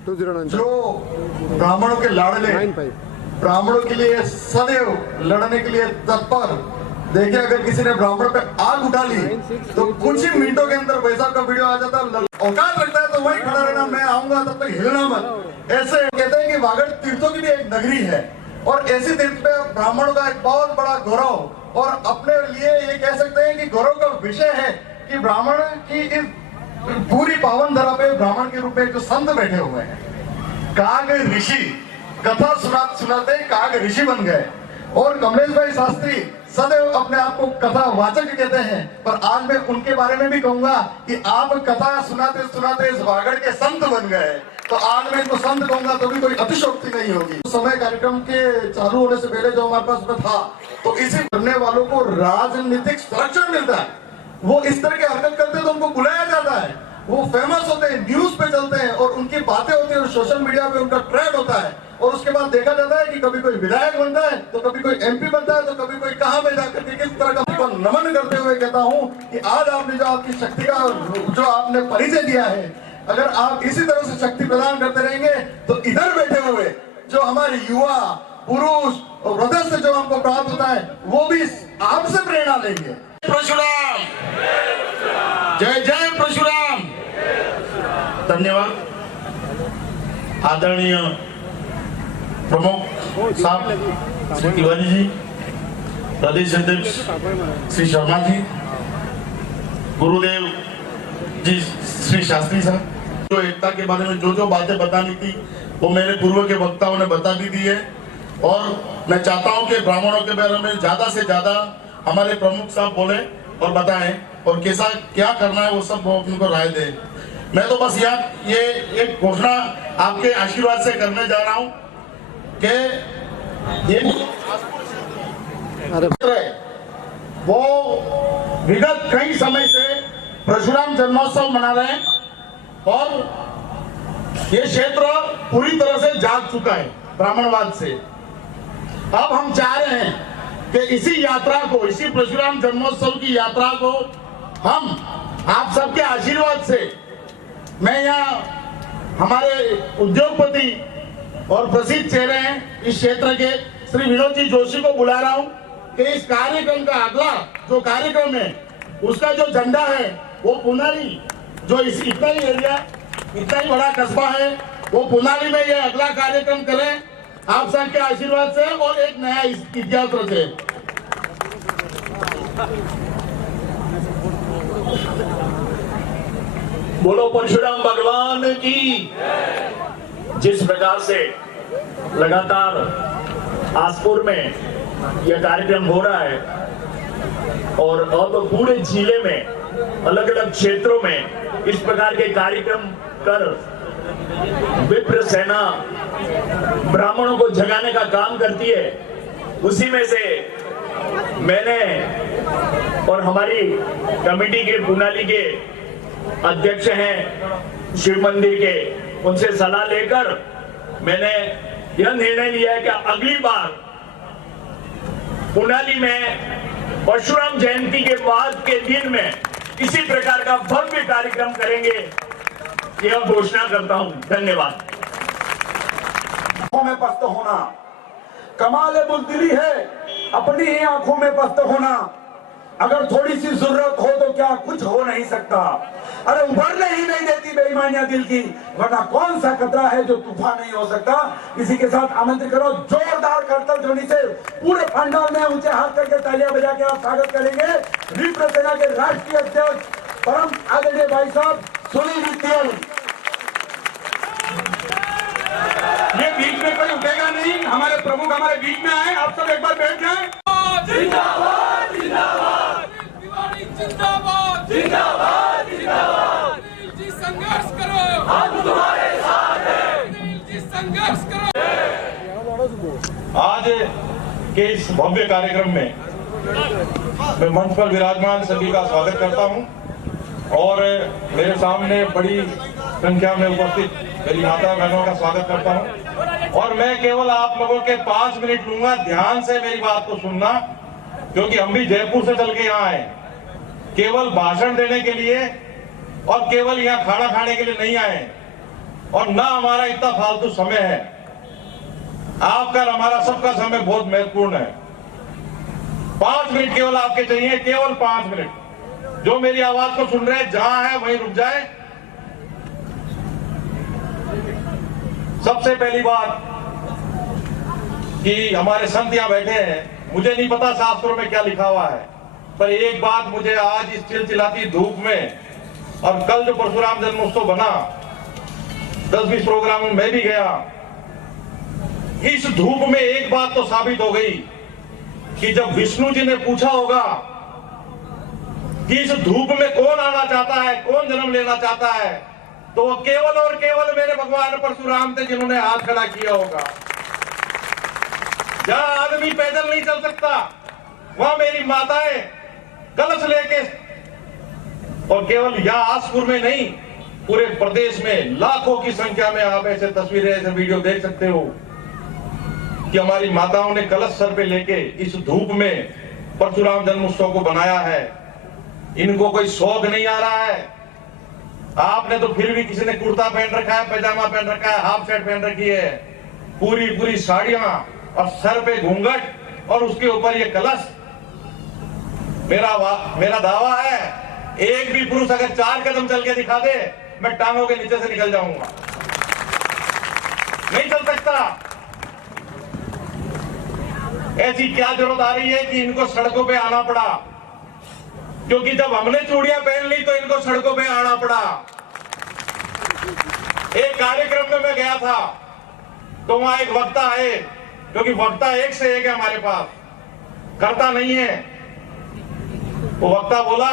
जो ब्राह्मणों के लाडले, ब्राह्मणों के लिए सदैव लड़ने के लिए तत्पर। देखिए, अगर किसी ने ब्राह्मण पे आग उठा ली तो कुछ ही मिनटों के अंदर वैसा का वीडियो आ जाता है। औकात रखता है तो वही खड़ा रहना, मैं आऊंगा तब तक हिलना मत। ऐसे कहते हैं कि वागड़ तीर्थों की भी एक नगरी है और ऐसी तीर्थ पे ब्राह्मणों का एक बहुत बड़ा गौरव और अपने लिए ये कह सकते हैं कि गौरव का विषय है कि ब्राह्मण की इस पूरी पावन धरा पे ब्राह्मण के रूप में जो संत बैठे हुए हैं, काग ऋषि, कथा सुनाते काग ऋषि बन गए। और कमलेश भाई शास्त्री सदैव अपने आप को कथा वाचक कहते हैं, पर आज मैं उनके बारे में भी कहूंगा कि आप कथा सुनाते सुनाते इस वागड़ के संत बन गए। तो आज मैं इनको संत कहूंगा तो भी कोई अतिशोक्ति नहीं होगी। समय कार्यक्रम के चालू होने से पहले जो हमारे पास में था, तो इसे करने वालों को राजनीतिक संरक्षण मिलता है। वो इस तरह की हरकत करते हैं तो उनको बुलाया जाता है, वो फेमस होते हैं, न्यूज पे चलते हैं और उनकी बातें होती है और सोशल मीडिया पे उनका ट्रेंड होता है। और उसके बाद देखा जाता है कि कभी कोई विधायक बनता है तो कभी कोई एमपी बनता है तो कभी कोई कहां में जाकर के किस तरह का नमन करते हुए कहता हूं कि आज आपने जो आपकी शक्ति का जो आपने परिचय दिया है, अगर आप इसी तरह से शक्ति प्रदान करते रहेंगे तो इधर बैठे हुए जो हमारे युवा पुरुष और हृदय से जो हमको प्राप्त होता है वो भी आपसे प्रेरणा लेंगे। परशुराम, जय जय परशुराम। धन्यवाद। आदरणीय प्रमुख साहब श्री तिवारी जी, प्रदेश अध्यक्ष श्री शर्मा जी, गुरुदेव जी श्री शास्त्री साहब, जो एकता के बारे में जो बातें बतानी थी वो मेरे पूर्व के वक्ताओं ने बता दी है। और मैं चाहता हूं कि ब्राह्मणों के बारे में ज्यादा से ज्यादा हमारे प्रमुख साहब बोले और बताएं और कैसा क्या करना है वो सब वो उनको राय दे। मैं तो बस ये एक घोषणा आपके आशीर्वाद से करने जा रहा हूं कि ये वो विगत कई समय से परशुराम जन्मोत्सव मना रहे हैं और ये क्षेत्र पूरी तरह से जाग चुका है ब्राह्मणवाद से। अब हम चाह रहे हैं कि इसी यात्रा को, इसी परशुराम जन्मोत्सव की यात्रा को हम आप सबके आशीर्वाद से, मैं यहाँ हमारे उद्योगपति और प्रसिद्ध चेहरे हैं इस क्षेत्र के श्री विनोद जी जोशी को बुला रहा हूँ कि इस कार्यक्रम का अगला जो कार्यक्रम है उसका जो झंडा है वो पुनाली, जो इस इतना ही एरिया, इतना ही बड़ा कस्बा है, वो पुनाली में ये अगला कार्यक्रम करें आप सबके आशीर्वाद से और एक नया इतिहास रचे। बोलो परशुराम भगवान की। जिस प्रकार से लगातार आसपुर में यह कार्यक्रम हो रहा है और अब पूरे जिले में अलग अलग क्षेत्रों में इस प्रकार के कार्यक्रम कर विप्र सेना ब्राह्मणों को जगाने का काम करती है, उसी में से मैंने और हमारी कमेटी के पुनाली के अध्यक्ष हैं शिव मंदिर के, उनसे सलाह लेकर मैंने यह निर्णय लिया है कि अगली बार पुनाली में परशुराम जयंती के बाद के दिन में इसी प्रकार का भव्य कार्यक्रम करेंगे, यह घोषणा करता हूं। धन्यवाद। आंखों में पस्त होना कमाल बुज़दिली है, अपनी ही आंखों में पस्त होना। अगर थोड़ी सी जरूरत हो तो क्या कुछ हो नहीं सकता। अरे उभरने ही नहीं देती बेईमानियां दिल की, वरना कौन सा खतरा है जो तूफान नहीं हो सकता। इसी के साथ आमंत्रित करो जोरदार करतल ध्वनि से पूरे पंडाल में ऊंचे हाथ करके तालियां बजा के आप स्वागत करेंगे विप्र सेना के राष्ट्रीय अध्यक्ष परम आदरणीय भाई साहब सुनील विद्यल। ये बीच में कोई उठेगा नहीं, हमारे प्रमुख हमारे बीच में आए, आप सब एक बार बैठ जाएं। जिंदाबाद जिंदाबाद, तिवारी जिंदाबाद जिंदाबाद जिंदाबाद। अनिल जी संघर्ष करो, हम तुम्हारे साथ हैं। अनिल जी संघर्ष करो। आज के इस भव्य कार्यक्रम में मैं मंच पर विराजमान सभी का स्वागत करता हूं और मेरे सामने बड़ी संख्या में उपस्थित मेरी माता बहनों का स्वागत करता हूं। और मैं केवल आप लोगों के 5 मिनट लूंगा, ध्यान से मेरी बात को सुनना, क्योंकि हम भी जयपुर से चल के यहाँ आए, केवल भाषण देने के लिए और केवल यहाँ खाना खाने के लिए नहीं आए। और ना हमारा इतना फालतू समय है। आपका और हमारा सबका समय बहुत महत्वपूर्ण है। 5 मिनट केवल आपके चाहिए, केवल 5 मिनट। जो मेरी आवाज को सुन रहे हैं जहां है वहीं रुक जाए। सबसे पहली बात कि हमारे संत यहां बैठे हैं, मुझे नहीं पता शास्त्रों में क्या लिखा हुआ है, पर एक बात मुझे आज इस चिलचिलाती धूप में और कल जो परशुराम जन्मोत्सव बना 10-20 प्रोग्राम में मैं भी गया, इस धूप में एक बात तो साबित हो गई कि जब विष्णु जी ने पूछा होगा कि इस धूप में कौन आना चाहता है, कौन जन्म लेना चाहता है, तो वो केवल और केवल मेरे भगवान परशुराम थे जिन्होंने हाथ खड़ा किया होगा। जहां आदमी पैदल नहीं चल सकता वहां मेरी माताएं कलश लेके, और केवल यहां आसपुर में नहीं पूरे प्रदेश में लाखों की संख्या में आप ऐसे तस्वीरें, ऐसे वीडियो देख सकते हो कि हमारी माताओं ने कलश सर पे लेके इस धूप में परशुराम जन्मोत्सव को बनाया है। इनको कोई शौक नहीं आ रहा है। आपने तो फिर भी किसी ने कुर्ता पहन रखा है, पैजामा पहन रखा है, हाफ शर्ट पहन रखी है, पूरी साड़ियां और सर पे घूंघट और उसके ऊपर ये कलश। मेरा दावा है एक भी पुरुष अगर 4 कदम चल के दिखा दे मैं टांगों के नीचे से निकल जाऊंगा। नहीं चल सकता। ऐसी क्या जरूरत आ रही है कि इनको सड़कों पे आना पड़ा? क्योंकि जब हमने चूड़ियां पहन ली तो इनको सड़कों पे आना पड़ा। एक कार्यक्रम में मैं गया था तो वहां एक वक्ता है, क्योंकि वक्ता एक से एक है हमारे पास, करता नहीं है। वो वक्ता बोला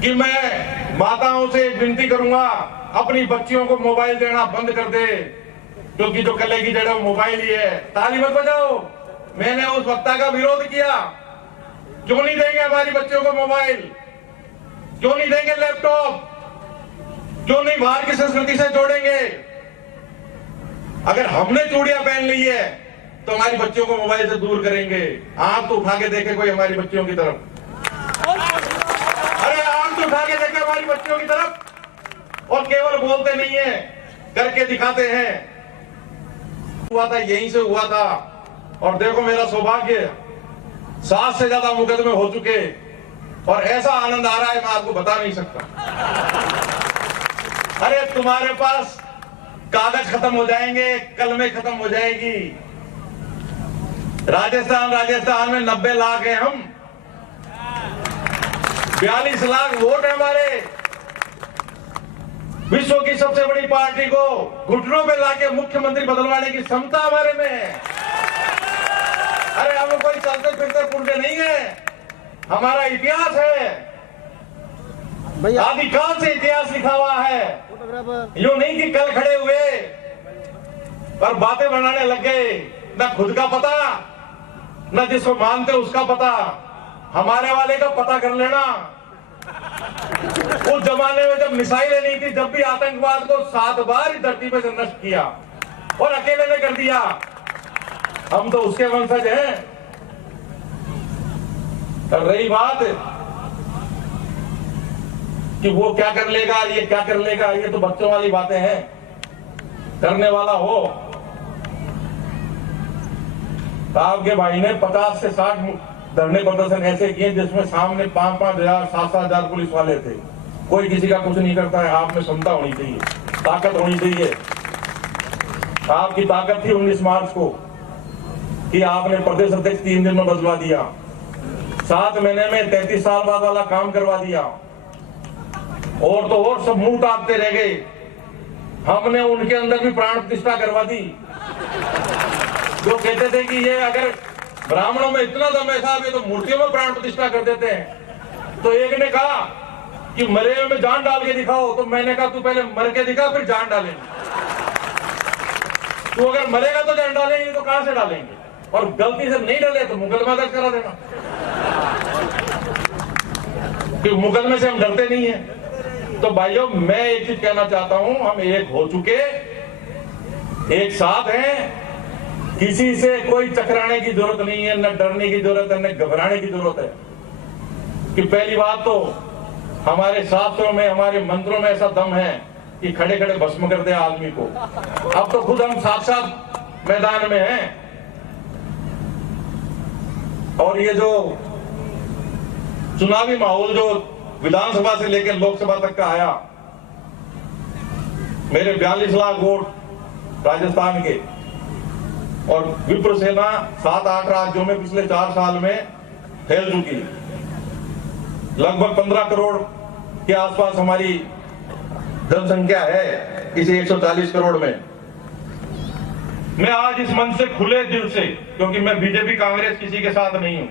कि मैं माताओं से विनती करूंगा अपनी बच्चियों को मोबाइल देना बंद कर दे, क्योंकि जो कले की जड़ है वो मोबाइल ही है। ताली मत बजाओ। मैंने उस वक्ता का विरोध किया। क्यों नहीं देंगे हमारी बच्चियों को मोबाइल? क्यों नहीं देंगे लैपटॉप? क्यों नहीं बाहर की संस्कृति से जोड़ेंगे? अगर हमने चूड़ियां पहन ली है तो हमारी बच्चियों को मोबाइल से दूर करेंगे। आंख तो उठा के देखे कोई हमारी बच्चियों की तरफ। अरे आंख तो उठा के देखे हमारी बच्चियों की तरफ। और केवल बोलते नहीं है, करके दिखाते हैं। हुआ था, यहीं से हुआ था। और देखो मेरा सौभाग्य, 7 से ज्यादा मुकदमे हो चुके और ऐसा आनंद आ रहा है मैं आपको बता नहीं सकता। अरे तुम्हारे पास कागज खत्म हो जाएंगे, कलमें खत्म हो जाएगी। राजस्थान में 90 लाख है हम, 42 लाख वोट है हमारे। विश्व की सबसे बड़ी पार्टी को घुटनों पे लाके मुख्यमंत्री बदलवाने की क्षमता हमारे में है। अरे हम कोई चलते फिरते पुरजे नहीं है, हमारा इतिहास है, आदिकाल से इतिहास लिखा हुआ है। यूं नहीं कि कल खड़े हुए और बातें बनाने लग गए, ना खुद का पता ना जिसको मानते उसका पता। हमारे वाले का पता कर लेना। उस जमाने में जब मिसाइलें नहीं थी, जब भी आतंकवाद को 7 बार धरती पे से नष्ट किया और अकेले ने कर दिया। हम तो उसके वंशज हैं। और रही बात कि वो क्या कर लेगा, ये क्या कर लेगा, ये तो बच्चों वाली बातें हैं। करने वाला हो। साहब के भाई ने 50 से 60 धरने प्रदर्शन ऐसे किए जिसमें सामने 5-5 हजार 7-7 हजार पुलिस वाले थे। कोई किसी का कुछ नहीं करता है। आप में क्षमता होनी चाहिए, ताकत होनी चाहिए। आपकी ताकत थी 19 मार्च को कि आपने प्रदेश अध्यक्ष 3 दिन में बदलवा दिया। 7 महीने में 33 साल बाद वाला काम करवा दिया। और तो और सब मुंह ताकते रह गए। हमने उनके अंदर भी प्राण प्रतिष्ठा करवा दी। जो कहते थे कि ये अगर ब्राह्मणों में इतना दम है साहब, ये तो मूर्तियों में प्राण प्रतिष्ठा कर देते हैं। तो एक ने कहा कि मरे हुए में जान डाल के दिखाओ। तो मैंने कहा तू पहले मर के दिखा फिर जान डालेंगे। तू अगर मरेगा तो जान डालेंगे, तो कहां से डालेंगे? और गलती से नहीं डाले तो मुकदमा दर्ज करा देना। क्योंकि मुकदमे से हम डरते नहीं है। तो भाइयों मैं एक चीज कहना चाहता हूं, हम एक हो चुके, एक साथ हैं। किसी से कोई चकराने की जरूरत नहीं है, न डरने की जरूरत है, न घबराने की जरूरत है। कि पहली बात तो हमारे शास्त्रों में, हमारे मंत्रों में ऐसा दम है कि खड़े खड़े भस्म कर दे आदमी को। अब तो खुद हम साथ मैदान में हैं। और ये जो चुनावी माहौल जो विधानसभा से लेकर लोकसभा तक का आया, मेरे 42 लाख वोट राजस्थान के, और विप्र सेना 7-8 राज्यों में पिछले 4 साल में फैल चुकी। लगभग 15 करोड़ के आसपास हमारी जनसंख्या है इसे 140 करोड़ में। मैं आज इस मंच से खुले दिल से, क्योंकि मैं बीजेपी कांग्रेस किसी के साथ नहीं हूं,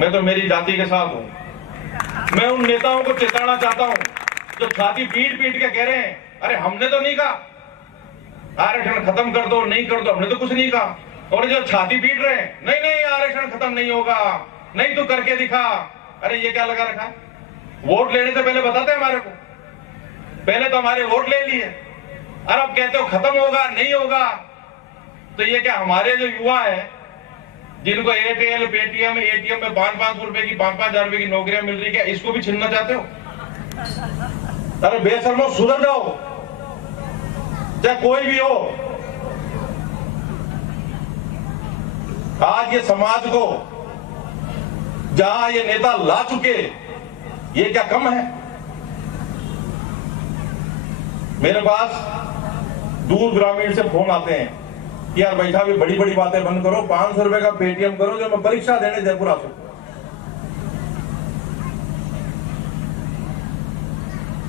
मैं तो मेरी जाति के साथ हूं, मैं उन नेताओं को चेताना चाहता हूं जो छाती पीट पीट के कह रहे हैं अरे हमने तो नहीं कहा आरक्षण खत्म कर दो, नहीं कर दो, हमने तो कुछ नहीं कहा। और जो छाती पीट रहे हैं नहीं नहीं आरक्षण खत्म नहीं होगा, नहीं तो करके दिखा। अरे ये क्या लगा रखा है? वोट लेने से पहले बताते हमारे को, पहले तो हमारे वोट ले लिए, और अब कहते हो खत्म होगा, नहीं होगा। तो ये क्या हमारे जो युवा है जिनको एयरटेल, पेटीएम, एटीएम में 5-5 रुपए की 5-5 रुपए की नौकरियां मिल रही, क्या इसको भी छीनना चाहते हो? अरे बेशर्मो, सुधर जाओ, चाहे कोई भी हो। आज ये समाज को जहां ये नेता ला चुके, ये क्या कम है? मेरे पास दूर ग्रामीण से फोन आते हैं कि यार बैठा भी बड़ी बड़ी बातें बंद करो, 500 रुपए का पेटीएम करो जो मैं परीक्षा देने जयपुर आ सकूं।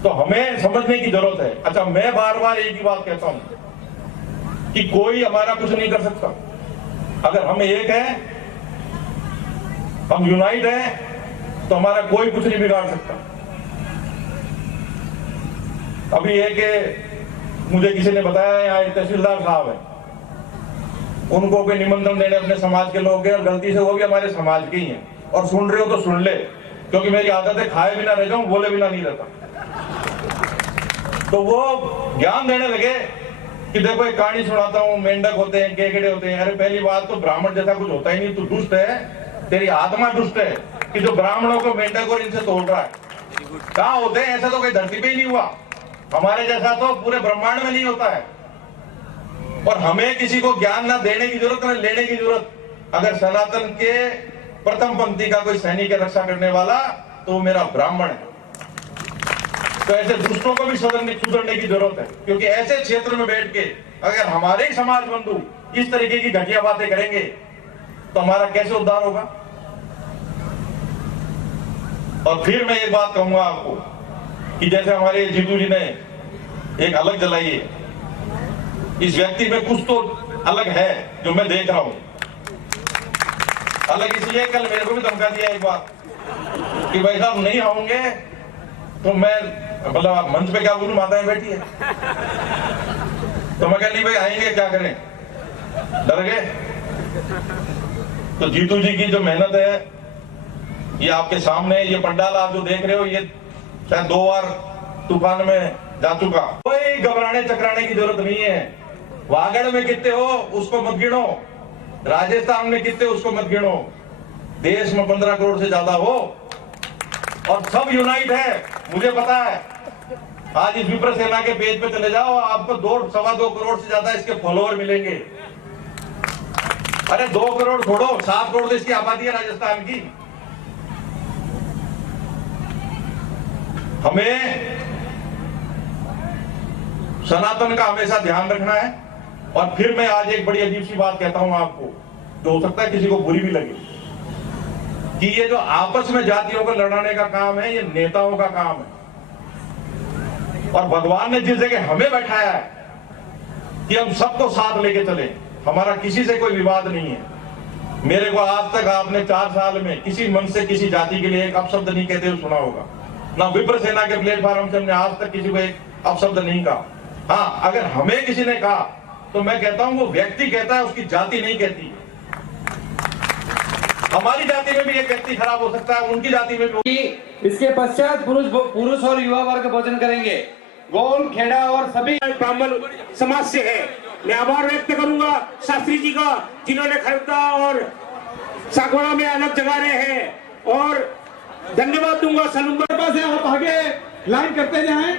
तो हमें समझने की जरूरत है। अच्छा, मैं बार बार एक ही बात कहता हूं कि कोई हमारा कुछ नहीं कर सकता। अगर हम एक हैं, हम यूनाइट हैं, तो हमारा कोई कुछ नहीं बिगाड़ सकता। अभी एक मुझे किसी ने बताया, यहाँ एक तहसीलदार साहब है, उनको कोई निमंत्रण देने अपने समाज के लोग गए और गलती से वो भी हमारे समाज के ही हैं। और सुन रहे हो तो सुन ले, क्योंकि मेरी आदत है खाए बिना रह जाऊं, बोले बिना नहीं रहता। तो वो ज्ञान देने लगे कि देखो एक कहानी सुनाता हूं, मेंढक होते हैं, केकड़े होते हैं। अरे पहली बात तो ब्राह्मण जैसा कुछ होता ही नहीं, तू दुष्ट है, तेरी आत्मा दुष्ट है कि जो ब्राह्मणों को मेंढक और इनसे तोड़ रहा है। कहां होते हैं? ऐसा तो कोई धरती पे ही नहीं हुआ, हमारे जैसा तो पूरे ब्रह्मांड में नहीं होता है। और हमें किसी को ज्ञान ना देने की जरूरत, ना लेने की जरूरत। अगर सनातन के प्रथम पंक्ति का कोई सैनिक रक्षा करने वाला तो वो मेरा ब्राह्मण है। तो ऐसे दुष्टों को भी सुधरने की जरूरत है, क्योंकि ऐसे क्षेत्र में बैठ के अगर हमारे ही समाज बंधु इस तरीके की घटिया बातें करेंगे तो हमारा कैसे उद्धार होगा? और फिर मैं एक बात कहूंगा आपको कि जैसे हमारे जीतू जी ने एक अलग जलाई है, इस व्यक्ति में कुछ तो अलग है जो मैं देख रहा हूं। अलग इसलिए कल मेरे को भी धमका दिया एक बात कि भाई साहब नहीं आऊंगे तो मैं, मतलब मंच पे क्या बोलूं, माताएं बैठी है, तो मैं कह नहीं भाई आएंगे, क्या करें, डर गए। तो जीतू जी की जो मेहनत है ये आपके सामने, ये पंडाल आप जो देख रहे हो, ये शायद 2 बार तूफान में जा चुका। कोई घबराने चकराने की जरूरत नहीं है। वागड़ में कितने हो उसको मत गिनो, राजस्थान में कितने उसको मत गिनो, देश में 15 करोड़ से ज्यादा हो और सब यूनाइट है। मुझे पता है, आज इस विप्र सेना के पेज पे चले जाओ, आपको 2-2.25 करोड़ से ज्यादा इसके फॉलोअर मिलेंगे। अरे 2 करोड़ छोड़ो, 7 करोड़ तो इसकी आबादी है राजस्थान की। हमें सनातन का हमेशा ध्यान रखना है। और फिर मैं आज एक बड़ी अजीब सी बात कहता हूं आपको, जो हो सकता है किसी को बुरी भी लगे, कि ये जो आपस में जातियों को लड़ाने का काम है, ये नेताओं का काम है। और भगवान ने जिस जगह हमें बैठाया है कि हम सबको साथ लेके चले, हमारा किसी से कोई विवाद नहीं है। मेरे को आज तक आपने 4 साल में किसी मन से किसी जाति के लिए एक अपशब्द नहीं कहते हुए सुना होगा, ना विप्र सेना के प्लेटफॉर्म से हमने आज तक किसी को एक अपशब्द नहीं कहा। हाँ, अगर हमें किसी ने कहा तो मैं कहता हूं वो व्यक्ति कहता है, उसकी जाति नहीं कहती। हमारी जाति में भी एक व्यक्ति खराब हो सकता है, उनकी जाति में भी। इसके पश्चात पुरुष और युवा वर्ग भोजन करेंगे। गोल, खेड़ा और सभी ब्राह्मण समाज से है। मैं आभार व्यक्त करूंगा शास्त्री जी का, जिन्होंने खरीदा और सागवाड़ा में अलग जगा रहे हैं, और धन्यवाद दूंगा सलूंबर से। आप आगे लाइन करते जाएं।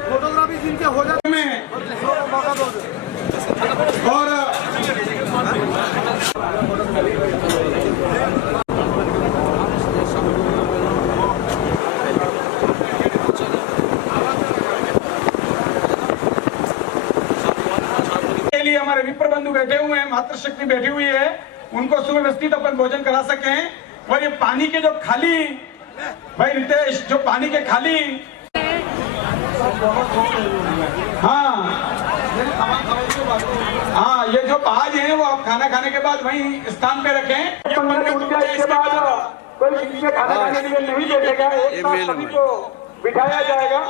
फोटोग्राफी जिनके हो जाते में और के लिए हमारे विप्र बंधु बैठे हुए हैं, मातृशक्ति बैठी हुई है, उनको सुव्यवस्थित अपन भोजन करा सकें। और ये पानी के जो खाली, भाई रितेश, जो पानी के खाली, हाँ ये जो बाज हैं वो आप खाना खाने के बाद वहीं स्थान पे रखें। इसके बाद कोई किसी से खाना खाने के लिए नहीं बैठेगा, एक साथ सभी को बिठाया जाएगा।